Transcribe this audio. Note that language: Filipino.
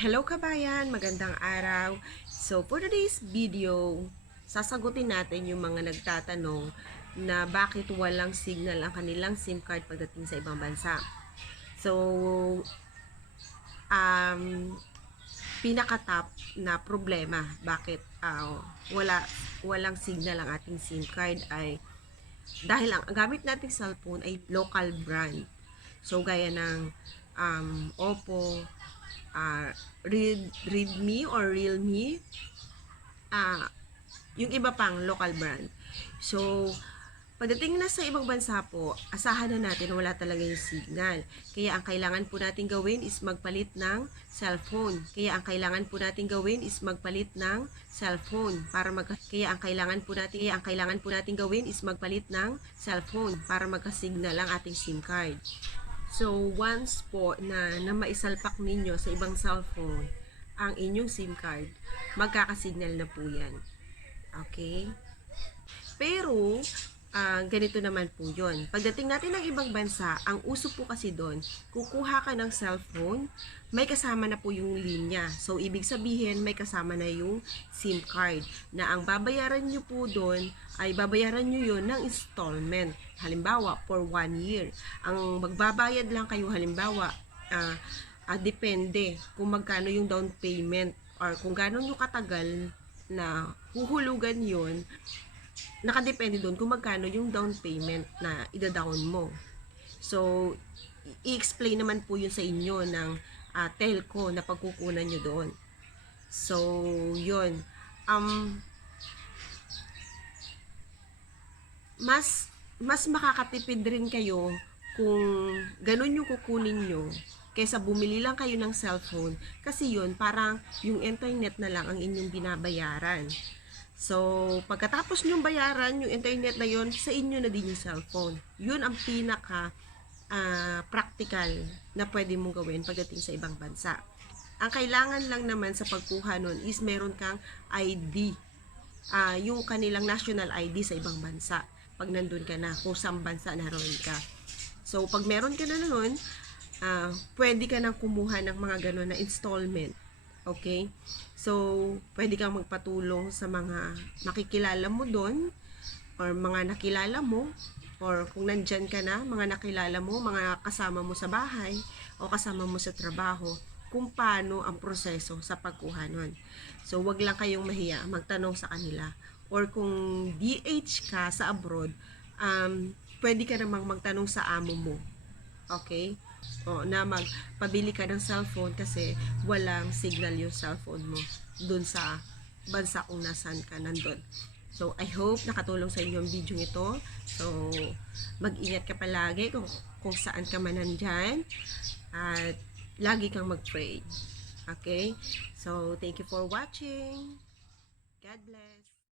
Hello kabayan, magandang araw. So for today's video, sasagutin natin yung mga nagtatanong na bakit walang signal ang kanilang SIM card pagdating sa ibang bansa. So, um, pinaka-top na problema bakit ah, wala walang signal ang ating SIM card ay dahil ang gamit nating cellphone ay local brand. So, gaya ng um, Oppo, uh, Read, Readme or Realme, ah yung iba pang local brand. So, pagdating na sa ibang bansa po, asahan na natin na wala talaga yung signal. Kaya ang kailangan po natin gawin is magpalit ng cellphone. Kaya ang kailangan po natin gawin is magpalit ng cellphone para mag kaya ang kailangan po natin kaya ang kailangan po natin gawin is magpalit ng cellphone para magka-signal ang ating SIM card. So, once po na, na maisalpak ninyo sa ibang cellphone ang inyong SIM card, magkakasignal na po yan. Okay? Pero, ah, ganito naman po yon. Pagdating natin ng ibang bansa, ang uso po kasi doon, kukuha ka ng cellphone, may kasama na po yung linya. So, ibig sabihin, may kasama na yung SIM card. Na ang babayaran nyo po doon, ay babayaran nyo yun ng installment. Halimbawa, for one year. Ang magbabayad lang kayo, halimbawa, ah, ah, depende kung magkano yung down payment or kung gaano nyo katagal na huhulugan yun, nakadepende doon kung magkano yung down payment na ida-down mo. So, i-explain naman po yun sa inyo ng ah, telco na pagkukunan nyo doon. So, yun. Um, mas mas makakatipid rin kayo kung ganun yung kukunin nyo kaysa bumili lang kayo ng cellphone kasi yun parang yung internet na lang ang inyong binabayaran so pagkatapos nyong bayaran yung internet na yun sa inyo na din yung cellphone. Yun ang pinaka ah, practical na pwede mong gawin pagdating sa ibang bansa. Ang kailangan lang naman sa pagkuha nun is meron kang ID ah, yung kanilang national ID sa ibang bansa. Pag nandun ka na kung saan bansa naroon ka. So pag meron ka na nun ah, pwede ka nang kumuha ng mga gano'n na installment. Okay? So, pwede kang magpatulong sa mga makikilala mo doon or mga nakilala mo or kung nandyan ka na, mga nakilala mo, mga kasama mo sa bahay o kasama mo sa trabaho kung paano ang proseso sa pagkuha nun. So, wag lang kayong mahiya, magtanong sa kanila. Or kung DH ka sa abroad, um, pwede ka namang magtanong sa amo mo. Okay? O, na magpabili ka ng cellphone kasi walang signal yung cellphone mo dun sa bansa kung nasan ka nandun. So, I hope nakatulong sa inyo ang video ito. So, mag-ingat ka palagi kung, kung saan ka man nandyan. At lagi kang mag-pray. Okay? So, thank you for watching. God bless.